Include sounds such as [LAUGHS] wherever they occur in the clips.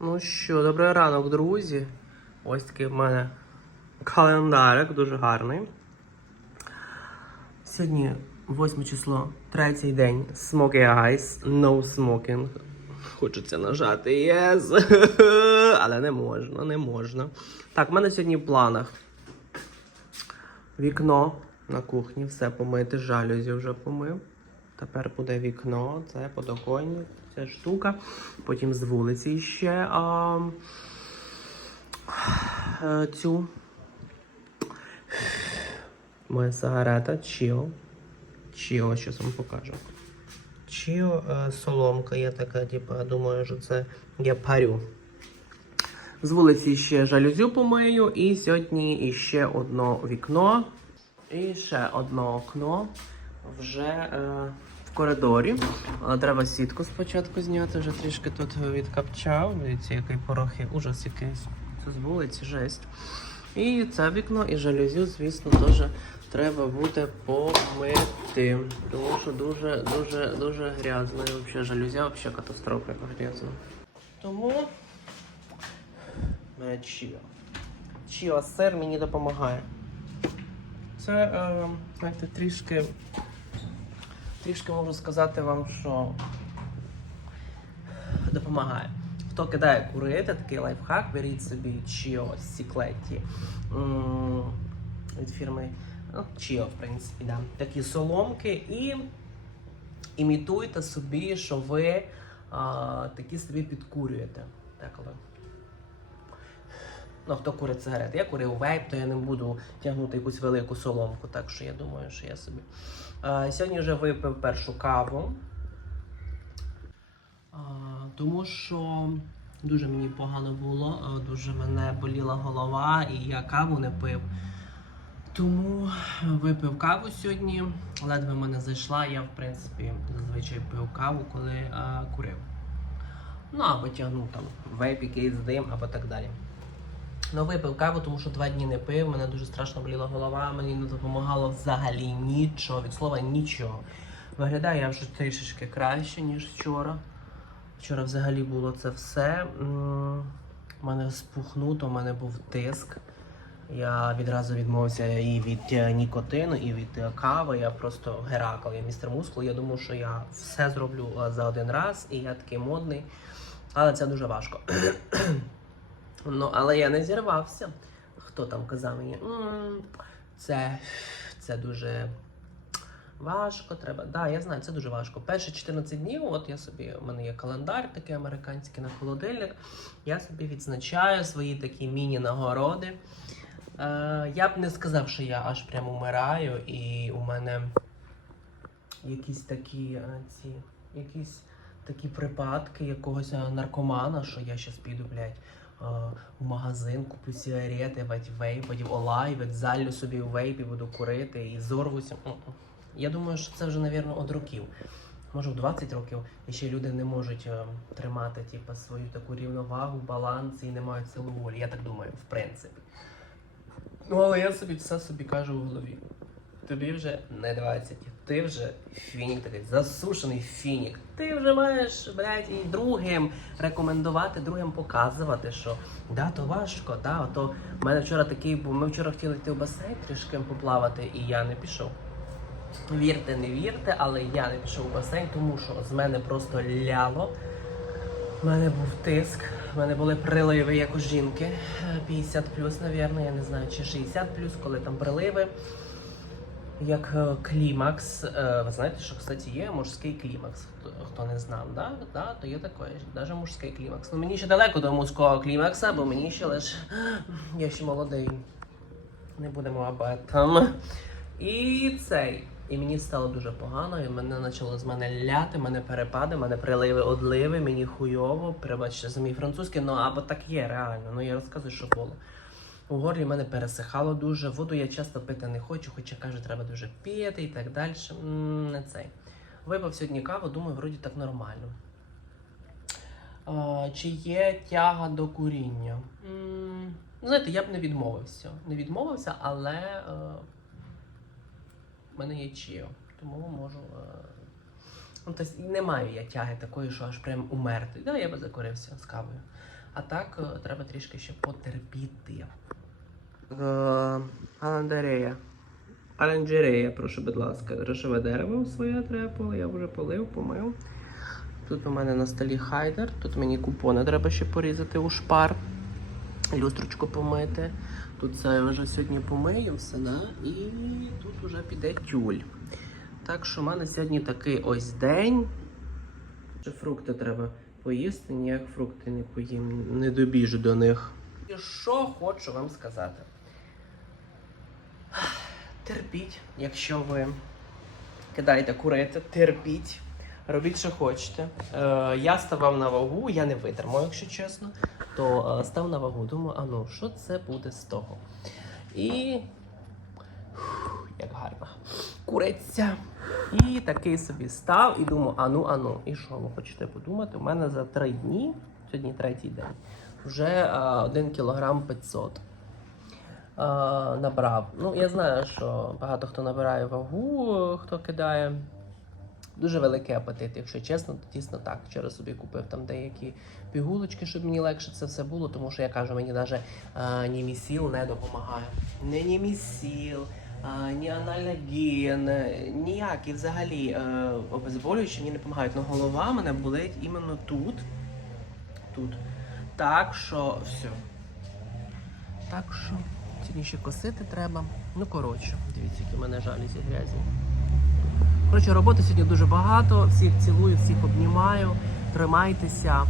Ну що, добрий ранок, друзі. Ось такий в мене календарик, дуже гарний. Сьогодні 8 число, третій день. Smoky Eyes, no smoking. Хочеться нажати yes. [LAUGHS] Але не можна, не можна. Так, в мене сьогодні в планах. Вікно на кухні, все помити, жалюзі вже помив. Тепер буде вікно, це подоконник, ця штука. Потім з вулиці ще а, е, цю моя сигарета Чіо. Чіо, щось вам покажу. Чіо е, соломка, я така, типу, думаю, що це я парю. З вулиці ще жалюзю помию, і сьогодні іще одно вікно. І ще одне окно вже е, в коридорі. Треба сітку спочатку зняти, вже трішки тут відкапчав. Дивіться, який порохи, ужас якийсь. Це з вулиці, жесть. І це вікно, і жалюзю, звісно, теж треба буде помити. Тому що дуже, дуже, грязно. І взагалі жалюзя, взагалі катастрофа грязна. Тому мене чіо. Чіо сир мені допомагає. Це, е, знаєте, трішки. Трішки можу сказати вам, що допомагає. Хто кидає курити, такий лайфхак, беріть собі Чіо Сіклеті від фірми ну, Чіо, в принципі, да. такі соломки і імітуйте собі, що ви а, такі собі підкурюєте. Деколи. Ну, хто курить сигарети? Я курив вейп, то я не буду тягнути якусь велику соломку, так що я думаю, що я собі. А, сьогодні вже випив першу каву. А, тому що дуже мені погано було, дуже мене боліла голова, і я каву не пив. Тому випив каву сьогодні, ледве мене зайшла. Я, в принципі, зазвичай пив каву, коли а, курив. Ну або тягнув там вейп, якийсь дим, або так далі. Ну, випив каву, тому що два дні не пив, мене дуже страшно боліла голова, мені не допомагало взагалі нічого, від слова нічого. Виглядаю я вже трішечки краще, ніж вчора. Вчора взагалі було це все. У мене спухнуто, у мене був тиск. Я відразу відмовився і від е, нікотину, і від е, кави. Я просто геракл, я містер мускул. Я думав, що я все зроблю е, за один раз, і я такий модний. Але це дуже важко. Ну, але я не зірвався. Хто там казав мені? «М, Це, це дуже важко. Треба. Да, я знаю, це дуже важко. Перші 14 днів, от я собі, у мене є календар такий американський на холодильник. Я собі відзначаю свої такі міні-нагороди. Е, я б не сказав, що я аж прям умираю, і у мене якісь такі е, ці, якісь такі припадки якогось е, наркомана, що я щас піду, блядь, в магазин, куплю сигарети, вать вейп, потім залю собі в вейпі, буду курити і зорвуся. Я думаю, що це вже, навірно, од років. Може, в 20 років і ще люди не можуть е, тримати типу, свою таку рівновагу, баланс і не мають силу волі. Я так думаю, в принципі. Ну, але я собі все собі кажу в голові. Тобі вже не 20, ти вже фінік такий, засушений фінік. Ти вже маєш, блядь, і другим рекомендувати, другим показувати, що да, то важко, да, ото в мене вчора такий був. Ми вчора хотіли йти в басейн трішки поплавати, і я не пішов. Вірте, не вірте, але я не пішов в басейн, тому що з мене просто ляло. У мене був тиск, в мене були приливи, як у жінки. 50 плюс, навірно, я не знаю, чи 60 плюс, коли там приливи. Як е, клімакс. Е, Ви знаєте, що, кстати, є мужський клімакс. Хто, не знав, да? Да, то є таке, навіть мужський клімакс. Ну мені ще далеко до мужського клімакса, бо мені ще лише. [GASPS] Я ще молодий. Не будемо об этом. І цей. І мені стало дуже погано, і мене почало з мене ляти, мене перепади, мене приливи, одливи, мені хуйово, перебачте за мій французький, ну або так є, реально. Ну я розказую, що було. У горлі в мене пересихало дуже, воду я часто пити не хочу, хоча каже, треба дуже пити і так далі. М, Не цей. Випив сьогодні каву, думаю, вроді так нормально. А, чи є тяга до куріння? М, ну, Знаєте, я б не відмовився. Не відмовився, але е, в мене є чіо, тому можу. Е, ну, тобто не маю я тяги такої, що аж прям умерти. Да, я би закурився з кавою. А так е, треба трішки ще потерпіти. Галандарея. Оранжерея, прошу, будь ласка, дрожжеве дерево своє треба поле, я вже полив, помив. Тут у мене на столі хайдер, тут мені купони треба ще порізати у шпар, люстрочку помити. Тут це вже сьогодні помию все, да? і тут вже піде тюль. Так що в мене сьогодні такий ось день. Ще фрукти треба поїсти, ніяк фрукти не поїм, не добіжу до них. І що хочу вам сказати? Терпіть, якщо ви кидаєте курити, терпіть, робіть, що хочете. Е, я ставав на вагу, я не витримав, якщо чесно, то е, став на вагу. Думаю, а ну, що це буде з того? І фух, як гарно. Куриця. І такий собі став і думаю, ану, ану. І що ви хочете подумати? У мене за три дні, сьогодні третій день, вже 1 кілограм 500 а, набрав. Ну, я знаю, що багато хто набирає вагу, хто кидає. Дуже великий апетит, якщо чесно, то дійсно так. Вчора собі купив там деякі пігулочки, щоб мені легше це все було, тому що я кажу, мені навіть а, німісіл не допомагає. Не німісіл, а, ні анальген, ніякі взагалі е, обезболюючі мені не допомагають. Ну голова мене болить іменно тут. Тут. Так що все. Так що ще косити треба. Ну, коротше, дивіться, які в мене жалюзі грязні. Коротше, роботи сьогодні дуже багато. Всіх цілую, всіх обнімаю. Тримайтеся.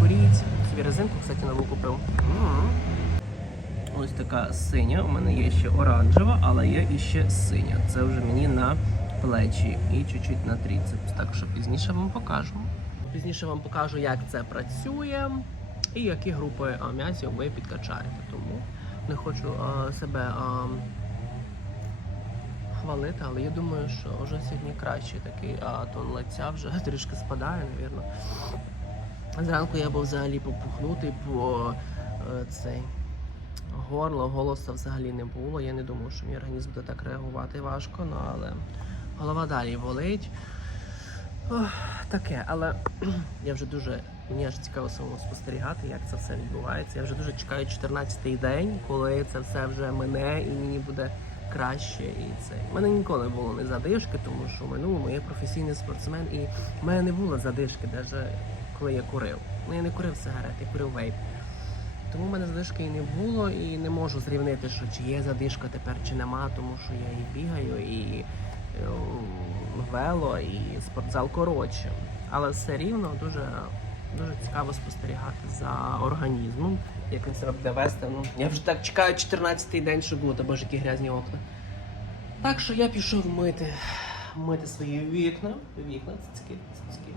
Куріть. Собі резинку, кстати, нову купив. Ось така синя. У мене є ще оранжева, але є іще синя. Це вже мені на плечі і чуть-чуть на тріцепс. Так що пізніше вам покажу. Пізніше вам покажу, як це працює і які групи м'язів ви підкачаєте. Тому не хочу а, себе а, хвалити, але я думаю, що вже сьогодні кращий такий а, тон лиця вже [LAUGHS] трішки спадає, навірно. Зранку я був взагалі попухнутий по е, цей горло, голоса взагалі не було. Я не думав, що мій організм буде так реагувати важко, ну але голова далі болить. Ох, таке, але [CLEARS THROAT] я вже дуже мені аж цікаво самому спостерігати, як це все відбувається. Я вже дуже чекаю 14-й день, коли це все вже мине і мені буде краще. І це У мене ніколи не було не задишки, тому що в минулому я професійний спортсмен, і в мене не було задишки, навіть коли я курив. Ну я не курив сигарет, я курив вейп. Тому в мене задишки і не було, і не можу зрівнити, що чи є задишка тепер, чи нема, тому що я і бігаю, і е, вело, і спортзал коротше. Але все рівно дуже, дуже цікаво спостерігати за організмом, як він себе буде вести. Ну, я вже так чекаю 14-й день, щоб було, та боже, які грязні окна. Так що я пішов мити, мити свої вікна. Вікна, цицьки, цицьки.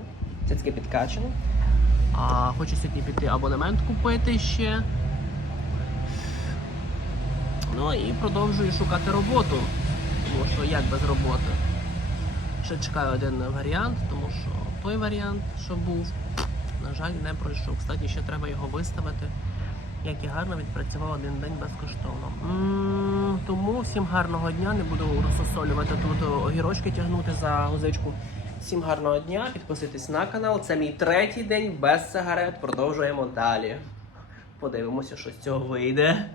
Цицьки підкачені. А хочу сьогодні піти абонемент купити ще. Ну і продовжую шукати роботу. Тому що як без роботи. Ще чекаю один варіант, тому що той варіант, що був, на жаль, не пройшов. Кстати, ще треба його виставити. Як і гарно відпрацював один день безкоштовно. Тому всім гарного дня, не буду розсосолювати тут огірочки тягнути за гузичку. Всім гарного дня, підписуйтесь на канал. Це мій третій день без сигарет. Продовжуємо далі. Подивимося, що з цього вийде.